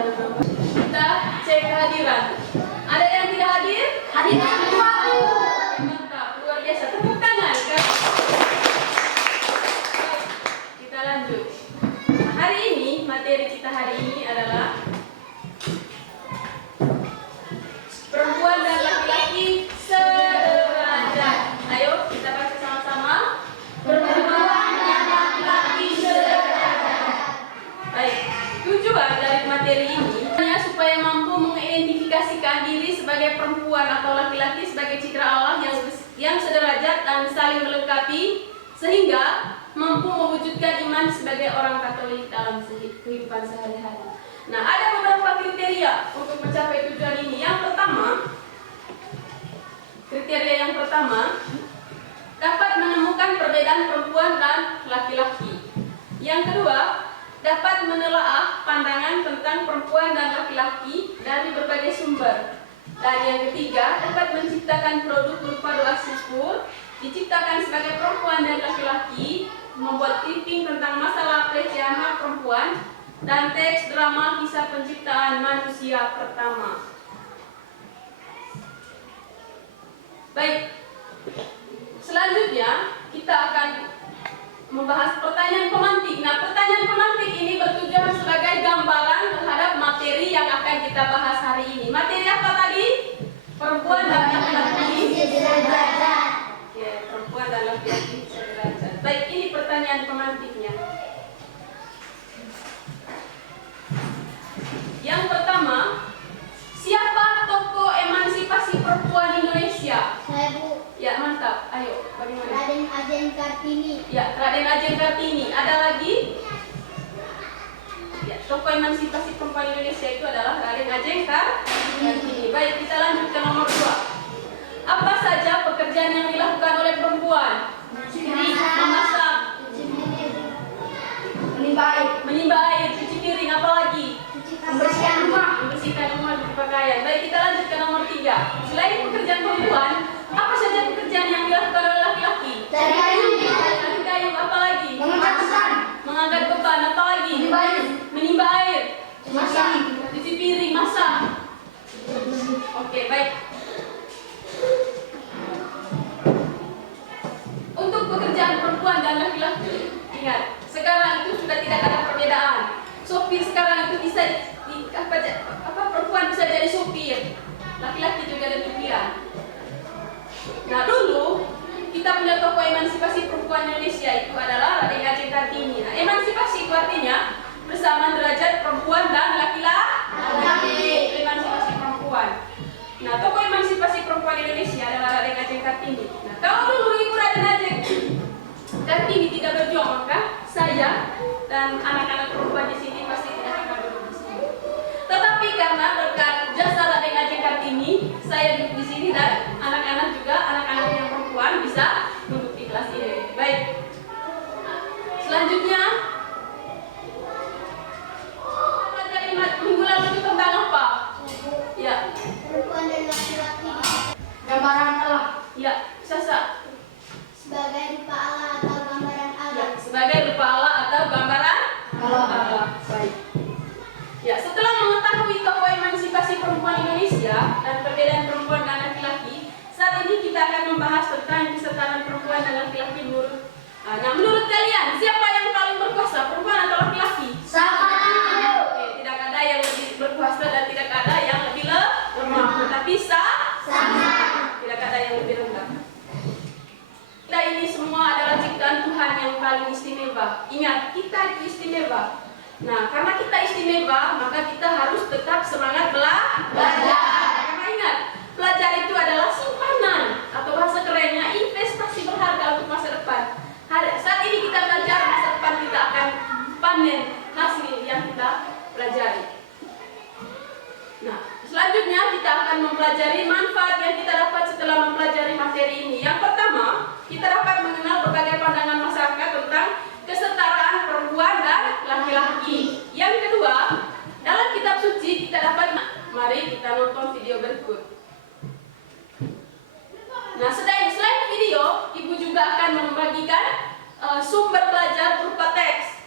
Kita cek kehadiran. Ada yang tidak hadir? Hadir semua. Mantap, luar biasa. Tepuk tangan. Kita lanjut. Nah, hari ini, materi kita hari ini adalah perempuan dan laki-laki sederajat. Ayo kita baca sama-sama. Perempuan dan laki-laki sederajat. Baik, tujuan dari materi ini hanya supaya mampu mengidentifikasikan diri sebagai perempuan atau laki-laki sebagai citra Allah yang sederajat dan saling melengkapi, sehingga mampu mewujudkan iman sebagai orang Katolik dalam kehidupan sehari-hari. Nah, ada beberapa kriteria untuk mencapai tujuan ini. Kriteria yang pertama, dapat menemukan perbedaan perempuan dan laki-laki. Yang kedua, dapat menelaah pandangan tentang perempuan dan laki-laki dari berbagai sumber. Dan yang ketiga, dapat menciptakan produk berupa doa syukur, diciptakan sebagai perempuan dan laki-laki, membuat clipping tentang masalah pelecehan hak perempuan, dan teks drama kisah penciptaan manusia pertama. Baik, selanjutnya kita akan membahas pertanyaan pemantik. Nah, pertanyaan pemantik ini bertujuan sebagai gambaran terhadap materi yang akan kita bahas hari ini. Materi apa tadi? Perempuan dan laki-laki sederajat. Oke, perempuan dan laki-laki sederajat. Baik, ini pertanyaan pemantiknya. Yang pertama, siapa tokoh emansipasi perempuan Indonesia? Saya, Bu. Ya, mantap. Ayo, bagaimana? Raden Ajeng Kartini. Ya, Raden Ajeng Kartini. Ada lagi? Ya, tokoh emansipasi perempuan Indonesia itu adalah Raden Ajeng Kartini. Baik, kita lanjut ke nomor 2. Apa saja pekerjaan yang dilakukan oleh perempuan? Memasak, menimba air, cuci piring, apa lagi? Membersihkan rumah, cuci pakaian. Baik, kita lanjut ke nomor 3. Selain pekerjaan perempuan, apa saja pekerjaan yang dilakukan oleh laki-laki? Cari kayu, apa lagi? Mengangkat beban, apa lagi? Menimba air, cuci piring, masak. Oke, baik. Untuk pekerjaan perempuan dan laki-laki, ingat, sekarang itu sudah tidak ada perbedaan. Sopir sekarang itu bisa perempuan bisa jadi sopir, laki-laki juga demikian. Nah, dulu kita punya tokoh emansipasi perempuan Indonesia itu adalah Raden Ajeng Kartini. Nah, emansipasi itu artinya bersamaan derajat perempuan dan laki-laki. Emansipasi perempuan. Nah, tokoh emansipasi perempuan Indonesia adalah Raden Ajeng Kartini. Nah, kalau dulu Ibu Raden Ajeng Kartini tidak berjuang, maka saya dan anak-anak perempuan di sini pasti tidak akan duduk di sini. Tetapi karena berkat jasa Raden Ajeng Kartini, saya duduk di sini dan anak-anak juga, anak-anak yang perempuan bisa duduk di kelas ini. Baik. Selanjutnya, pelajari minggu lalu itu tentang apa? Ya. perempuan dan laki-laki Gambaran Allah. Ya, Sasa. sebagai rupa Allah atau gambaran Ya, Allah. sebagai rupa Allah atau gambaran Allah. Baik. Ya, setelah mengetahui tokoh emansipasi perempuan Indonesia dan perbedaan perempuan dan laki-laki, saat ini kita akan membahas tentang kesetaraan perempuan dan laki-laki menurut kalian, siapa yang paling berkuasa, perempuan atau laki-laki? Sama. Oke, tidak ada yang lebih berkuasa dan tidak ada yang lebih lemah, tetapi sama. Tidak ada yang lebih rendah. Kita ini semua adalah ciptaan Tuhan yang paling istimewa. Ingat, kita itu istimewa. Nah, karena kita istimewa, maka kita harus tetap semangat belajar. Karena ingat, belajar itu adalah simpanan atau bahasa kerennya investasi berharga untuk masa depan. Saat ini kita belajar, masa depan kita akan panen hasil yang kita pelajari. Nah, selanjutnya kita akan mempelajari manfaat yang kita dapat setelah mempelajari materi ini. Yang pertama, kita dapat mengenal berbagai pandangan masyarakat tentang kesetaraan perempuan dan laki-laki. Yang kedua, dalam kitab suci kita dapat, mari kita nonton video berikut. Nah, selain video, Ibu juga akan membagikan sumber belajar berupa teks.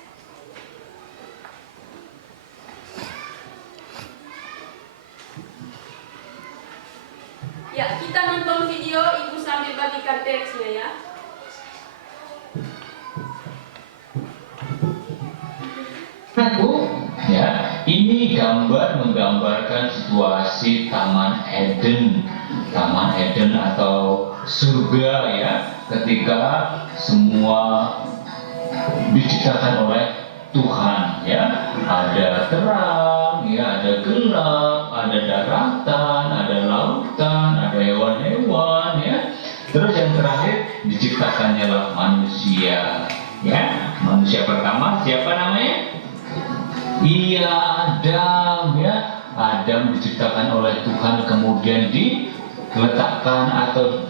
Ya, kita nonton video, Ibu sambil bagikan teksnya ya. Bu, ya, ini gambar menggambarkan situasi Taman Eden. Taman Eden atau surga ya, ketika semua diciptakan oleh Tuhan ya. Ada terang ya, ada gelap, ada daratan, ada lautan, ada hewan-hewan ya. Terus yang terakhir diciptakannya lah manusia ya. Manusia pertama siapa namanya? Iya, Adam ya. Adam diciptakan oleh Tuhan, kemudian diletakkan atau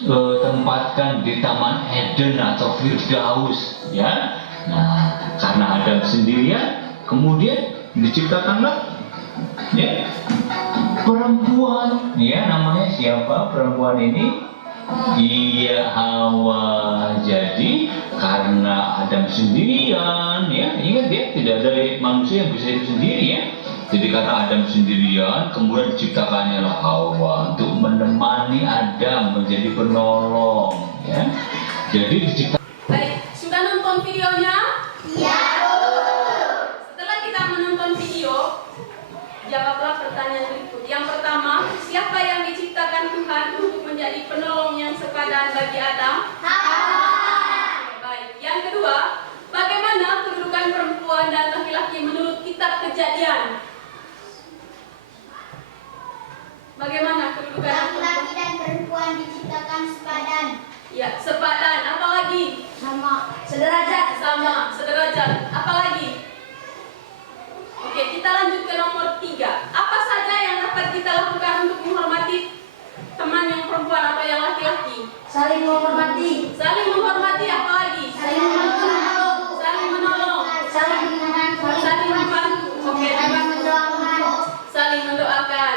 ditempatkan di Taman Eden atau Firdaus ya. Nah, karena Adam sendirian, kemudian diciptakanlah ya perempuan ya. Namanya siapa perempuan ini? Iya, Hawa. Jadi karena Adam sendirian ya, ingat ya, tidak ada manusia yang bisa hidup sendiri ya. Jadi karena Adam sendirian, kemudian diciptakannya lah Hawa untuk menemani Adam, menjadi penolong ya. Jadi diciptakan. Baik, sudah nonton videonya? Iya. Setelah kita menonton video, jawablah pertanyaan berikut. Yang pertama, siapa yang diciptakan Tuhan untuk menjadi penolong yang sepadan bagi Adam? Baik. Yang kedua, bagaimana kedudukan perempuan dan laki-laki menurut kitab Kejadian? Bagaimana kedudukan Laki-laki dan perempuan diciptakan sepadan. Ya, sepadan. Apalagi? Sama. Sederajat. Sama, sederajat. Apalagi? Oke, kita lanjut ke nomor 3. Apa saja yang dapat kita lakukan untuk menghormati teman yang perempuan atau yang laki-laki? Saling menghormati. Saling menghormati, apalagi? Saling menolong. Saling menolong. Saling membantu. Saling membantu. Oke, Saling mendoakan. saling mendoakan.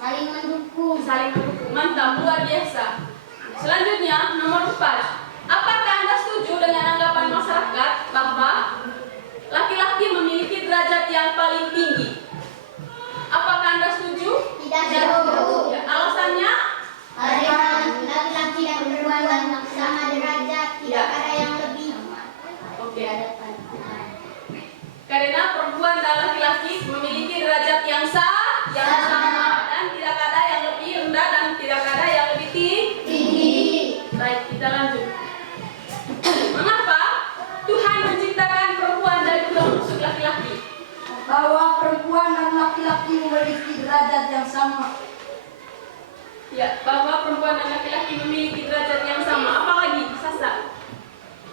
Saling mendukung. Saling mendukung. Mantap, luar biasa. Selanjutnya, nomor 4. Apakah Anda setuju dengan anggapan masyarakat bahwa laki-laki memiliki derajat yang paling tinggi? Apakah Anda setuju? Tidak setuju. Ya, alasannya? Karena laki-laki dan perempuan sama derajat, tidak Ya. ada yang lebih. Oke. Karena perempuan dan laki-laki memiliki derajat yang sama, dan tidak ada yang lebih rendah dan tidak ada yang lebih tinggi. Baik, kita lanjut. Mengapa Tuhan menciptakan perempuan dari tulang rusuk laki-laki? Bahwa perempuan dan laki-laki memiliki derajat yang sama. Ya, bahwa perempuan dan laki-laki memiliki derajat yang sama. Apalagi, Sasa?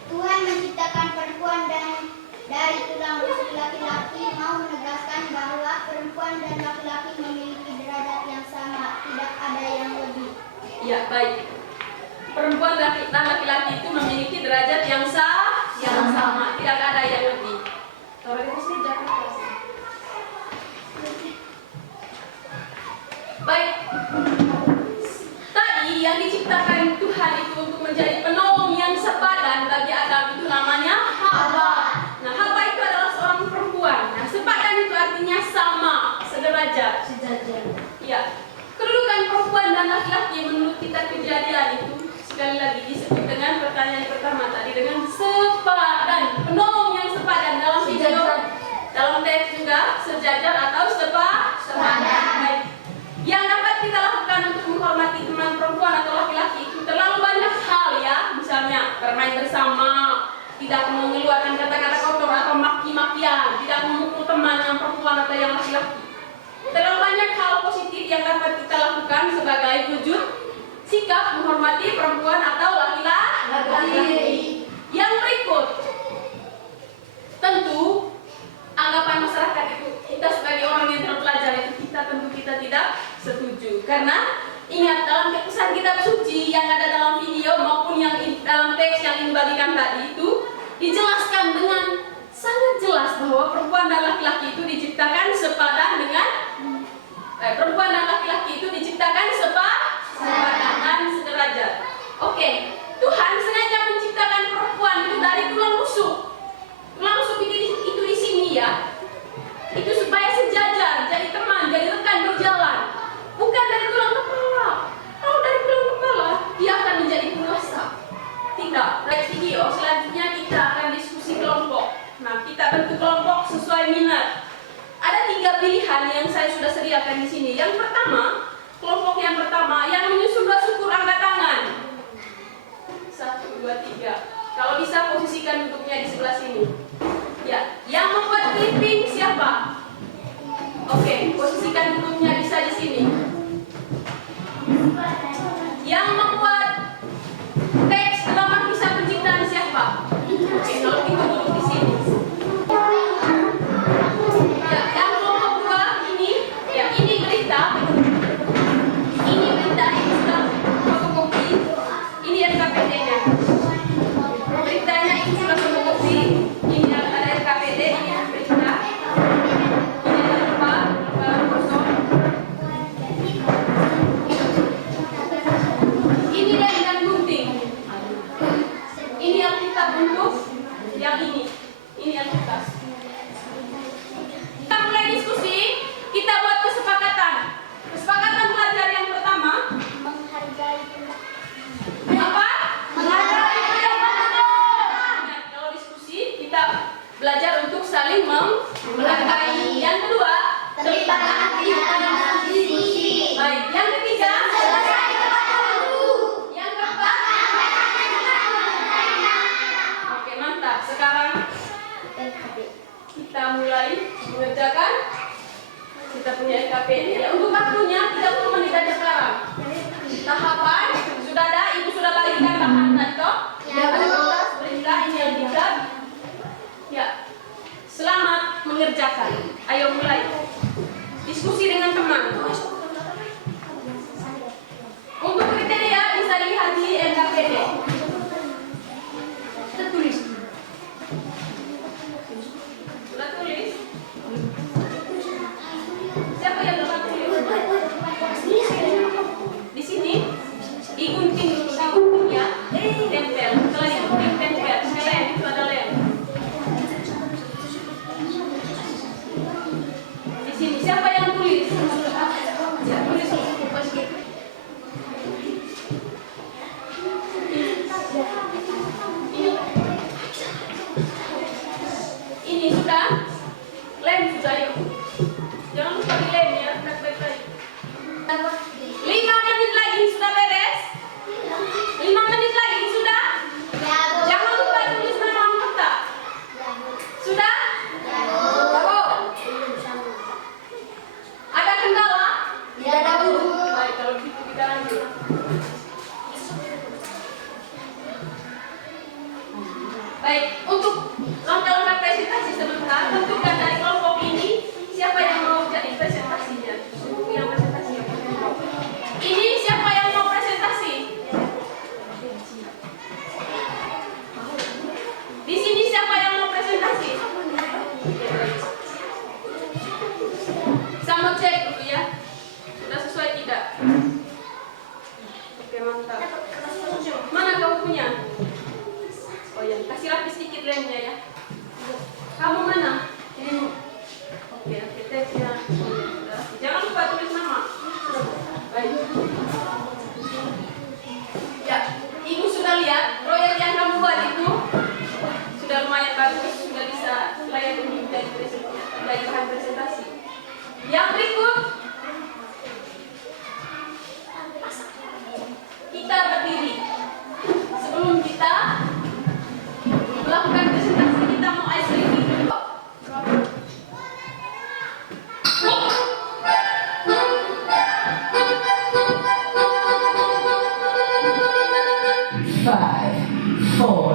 Tuhan menciptakan perempuan dan dari tulang rusuk laki-laki, mau menegaskan bahwa perempuan dan laki-laki memiliki derajat yang sama, tidak ada yang lebih. Ya, baik. Perempuan dan laki-laki itu memiliki derajat yang sama, tidak ada yang lebih. Kalau itu sih jangan. Baik. Tadi yang diciptakan Tuhan itu untuk menjadi penolong yang sepadan bagi Adam itu namanya Hawa. Nah, Hawa itu adalah seorang perempuan. Nah, sepadan itu artinya sama, sederajat. Sejajar. Ya. Kedudukan perempuan dan laki-laki menurut kitab Kejadian itu sekali lagi disebut dengan pertanyaan pertama tadi dengan sepadan, penolong yang sepadan dalam video, dalam teks juga sejajar atau sepadan. Baik. Yang dapat kita lakukan untuk menghormati teman perempuan atau laki-laki itu terlalu banyak hal ya, misalnya bermain bersama, tidak mengeluarkan kata-kata kotor atau maki-makian, tidak memukul teman yang perempuan atau yang laki-laki. Terlalu banyak hal positif yang dapat kita lakukan sebagai wujud sikap menghormati perempuan atau laki-laki. Yang berikut, tentu anggapan masyarakat itu, kita sebagai orang yang terpelajar itu kita tidak setuju. Karena ingat, dalam keputusan kitab suci yang ada dalam video maupun yang dalam teks yang dibagikan tadi itu dijelaskan dengan sangat jelas bahwa perempuan dan laki-laki itu diciptakan sepadan dengan perempuan dan laki-laki itu diciptakan sepadan dan sederajat. Oke, Tuhan sengaja menciptakan perempuan itu dari tulang rusuk. Tulang rusuk itu di sini ya. Itu supaya sejajar, jadi teman, jadi rekan berjalan. Bukan dari tulang sediakan di sini. Yang pertama, kelompok yang pertama yang menyusun syukur angkat tangan. 1, 2, 3. Kalau bisa posisikan duduknya di sebelah sini. Ya, yang membuat clipping siapa? Oke, posisikan duduknya bisa di sini. Yang membuat teks halaman kisah penciptaan siapa? Oke, kalau kita duduk di sini. Ya, yang kelompok dua ini, ya ini berita. Ini berita ini sudah fotokopi. Ini RKPD-nya. Beritanya ini sudah fotokopi. Ini ada RKPD, ini ada berita. Ini ada lembar kosong. Ini lem dan gunting. Ini yang kita bentuk, yang ini. Ini yang kita. Kita mulai diskusi, kita buat kesepakatan. Kesepakatan belajar yang pertama. Menghargai Apa? Menghargai pendapat. Kalau diskusi, kita belajar untuk saling menghargai. Yang kedua, terlibat aktif dalam diskusi. baik. Yang ketiga, Selesai tepat waktu. yang keempat. Oke, mantap. Sekarang kita mulai mengerjakan. Kita punya LKPD. Ya, untuk waktunya 30 menit aja sekarang. Tahapan sudah ada, ibu sudah bagikan bahan tadi toh? Ya, Ada Bu. kertas, perintah, ini yang dikat. Ya, selamat mengerjakan. Ayo mulai. Diskusi dengan teman. Untuk kriteria bisa dilihat di LKPD. Tertulis. Sudah tulis? Siapa yang sudah tulis? Di sini digunting dulu, digunting ya, tempel. Setelah digunting tempel, lem itu ada lem. Di sini siapa yang tulis? Ya, tulis. Ini sudah, lem sudah yuk. Jangan lupa di lem ya, baik-baik. 5 menit lagi sudah beres. 5 menit lagi sudah. Ya, Bu. Jangan lupa tulis nama anggota. Sudah? Ya, Bu. Ada kendala? Ya, ada, Bu. Baik, kalau begitu kita lanjut. Baik, untuk langkah-langkah presentasi sebentar, tentukan dari kelompok ini siapa yang mau jadi presentasinya. Yang presentasi. Ini siapa yang mau presentasi? Di sini siapa yang mau presentasi? Sama cek dulu ya. Sudah sesuai tidak? Oke, mantap. Mana kamu punya? Oh ya, kasih rapi sedikit lemnya ya. Kamu mana? Ini. Oke, teksnya. Jangan lupa tulis nama. Baik. Ya, ibu sudah lihat proyek yang kamu buat itu sudah lumayan bagus, sudah bisa layak untuk dari bahan presentasi. Yang berikut, kita berdiri. Sebelum kita melakukan presentasi, kita mau ice cream dulu. Five, four,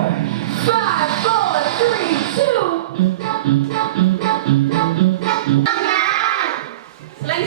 3, 2. Selain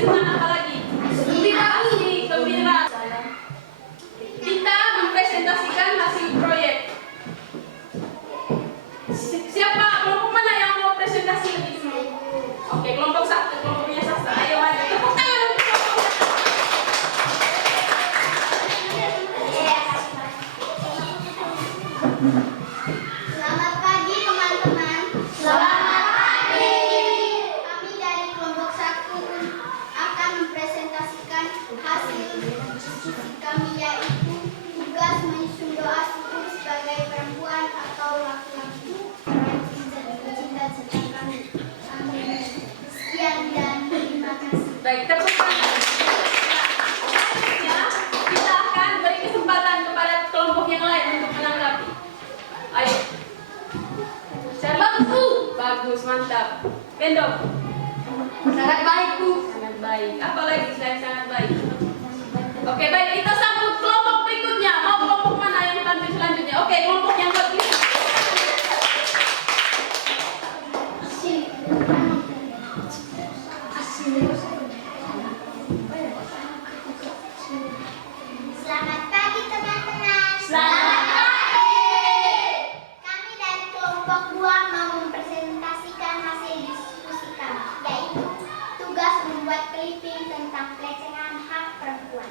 Baik, tepuk tangan. Selanjutnya, kita akan beri kesempatan kepada kelompok yang lain untuk menanggapi. Ayo. Bagus, mantap. Pendok. Sangat baik, Bu. Sangat baik. Apa lagi selain sangat baik? Oke, baik. Kita sambut kelompok berikutnya. Mau kelompok mana yang tampil selanjutnya? Oke, kelompok yang bagus. Selamat pagi teman-teman. Selamat pagi. Kami dari kelompok 2 mau mempresentasikan hasil diskusi kami, yaitu tugas membuat clipping tentang pelecehan hak perempuan.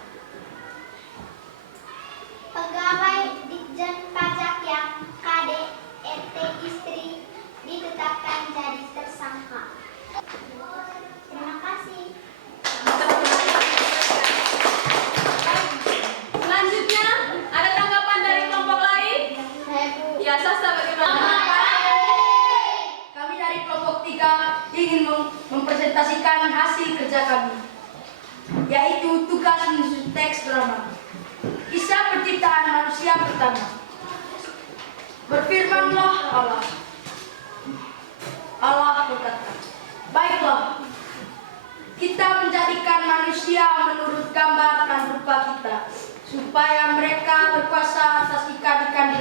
Pegawai Ditjen Pajak yang KDRT istri ditetapkan jadi tersangka. Terima kasih. Selanjutnya, ada tanggapan dari kelompok lain? Ya, Sasta bagaimana? Kami dari kelompok 3 ingin mempresentasikan hasil kerja kami, yaitu tugas menyusun teks drama. Kisah penciptaan manusia pertama. Berfirmanlah Allah. Allah berkata, baiklah, kita menjadikan manusia menurut gambar dan rupa kita, supaya mereka berkuasa atas ikan-ikan di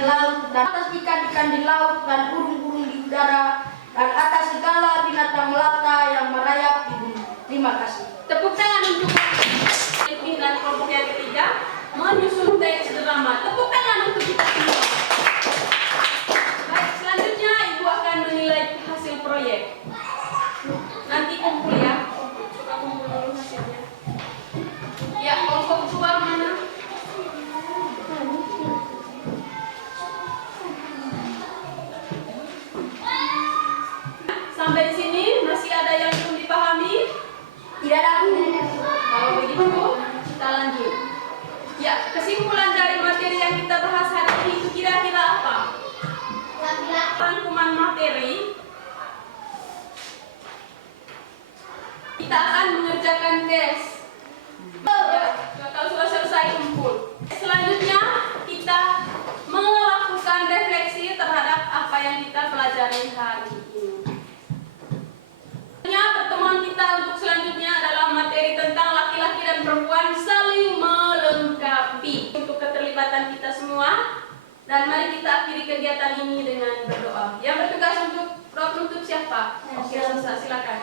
laut dan burung-burung di udara, dan atas segala binatang melata yang merayap di bumi. Terima kasih. Tepuk tangan untuk pimpinan kelompok yang ketiga menyusun teks drama. Tepuk tangan untuk kita semua. Baik, selanjutnya Ibu akan menilai hasil proyek. Nanti kumpul ya. Coba kumpul dulu hasilnya. Ya, kelompok 2 mana? Sampai di sini masih ada yang belum dipahami? Tidak ada. Kalau begitu, kita lanjut. Ya, kesimpulan dari materi yang kita bahas hari ini itu kira-kira apa? Rangkuman materi, kita akan mengerjakan tes. Ya, kalau sudah selesai kumpul. Selanjutnya, kita melakukan refleksi terhadap apa yang kita pelajari hari ini. Pertemuan kita untuk selanjutnya adalah materi tentang laki-laki dan perempuan saling melengkapi. Untuk keterlibatan kita semua, dan mari kita akhiri kegiatan ini dengan berdoa. Yang bertugas untuk doa penutup siapa? Oke, silakan.